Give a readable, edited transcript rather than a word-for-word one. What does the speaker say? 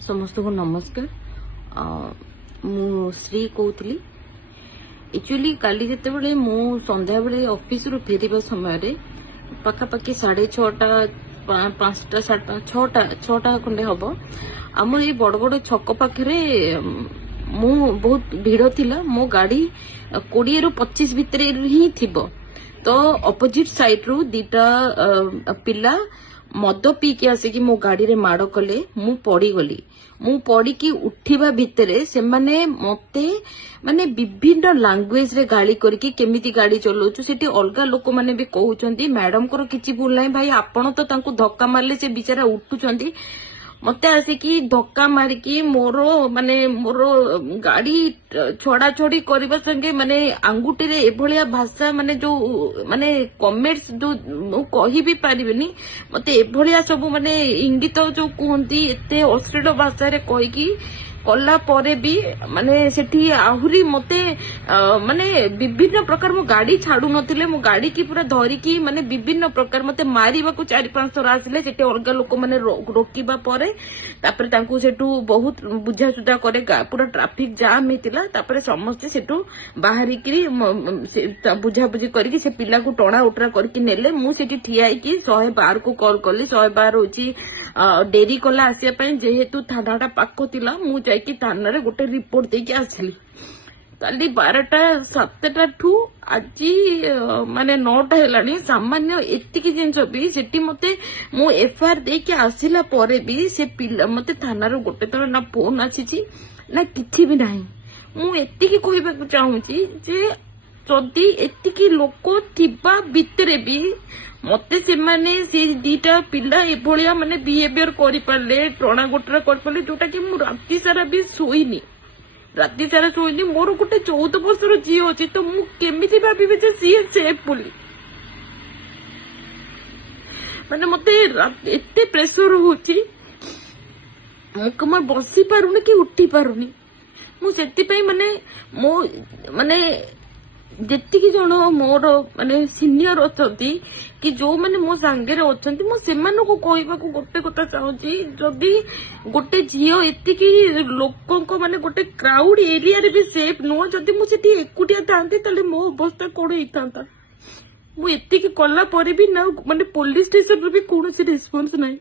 समस्त को नमस्कार। मु श्री कहती एक्चुअली काली जिते बड़े मु संध्या बेले ऑफिस रु फेरिबा समय पखापाखि 6:30 5टा 6टा खंडे हम आम ये बड़ बड़ छक पाखे मु बहुत भीड़ थिला मो गाड़ी 20 ରୁ 25 भितर ही थी तो अपोजिट साइड रु दीटा पिला मद पीकी आसिकी मो गाड़ी रे माड़ कले मु पड़ी गली मु पड़ी की उठिबा भितरे से माने मते माने विभिन्न लैंग्वेज रे गाली करके केमिति गाड़ी चलाउछु सेठी अलगा लोक माने भी कहउचंती मैडम को किछि भूल नाही भाई आपण तो तांको धक्का मारले से बिचारा उठुचंती मते आसिकी धक्का मारिकी मोर गाड़ी छड़ा छड़ी करबा संगे माने आंगुटी रे एभलिया भाषा माने जो माने कमेंट्स जो कहि भी पारिबेनी मते एभलिया सब माने इंगित जो कहंती एते अश्लील भाषा रे कहि की कला परे भी माने सेठी आहुरी मते माने विभिन्न प्रकार मो गाड़ी छाडू नथिले मो गाड़ी की पूरा धरी की माने विभिन्न प्रकार मते मारिबा को 4-5 थर आसिले सेठी अलगा लोक माने रोकिबा परे तापर तांकू सेठू बहुत बुझा सुझा करे पूरा ट्रैफिक जाम हेतिला तापर समस्त सेठू बाहरी की बुझा बुझी करके से पिला को टणा उटरा करके नेले मु सेठी ठियाई की 112 को कॉल कली 112 होची डेरी कला आसिया पई जेहेतु थानाटा पाखो थिला मु जाइकी थाना रे गोटे रिपोर्ट देके आसली काली 12टा 7टा ठू आज माने 9टा हेलानी सामान्य एतिकी जिंस भी सेठी मते मु एफआईआर देके आसिला परे भी से पिला मते थाना रे गोटे थर ना फोन आसीची ना किछि भी नाही मु एतिकी कहबा को चाहूची जे जदी एतिकी लोक थिबा भितरे भी मते से माने से दीटा पिला एभलिया माने बिहेवियर करि पाले टणा गोटरा कर पाले जोटा कि मु राति सारा भी सोईनी मोर गोटे 14 वर्षर झी अछि तो मु केमिति भाबिबे जे सी सेफ बोली माने मते एते प्रेशर होची मु बसी पारुनी कि उठी पारुनी मु सेति पई माने मो माने जेतिकी जण मोर माने सीनियर अछंती कि जो माने मो सांगे रे अछंती मो सेमानो को कहबा को गोटे कथा चाहूची जदी गोटे झियो एतिकी लोकन को माने गोटे क्राउड एरिया रे भी सेफ नो जदी मु सेठी एकुटिया थांती तले मो अवस्था कोड हितांता मु एतिकी कला परे भी ना माने पुलिस स्टेशन रे भी कोनोसी रिस्पांस नाही।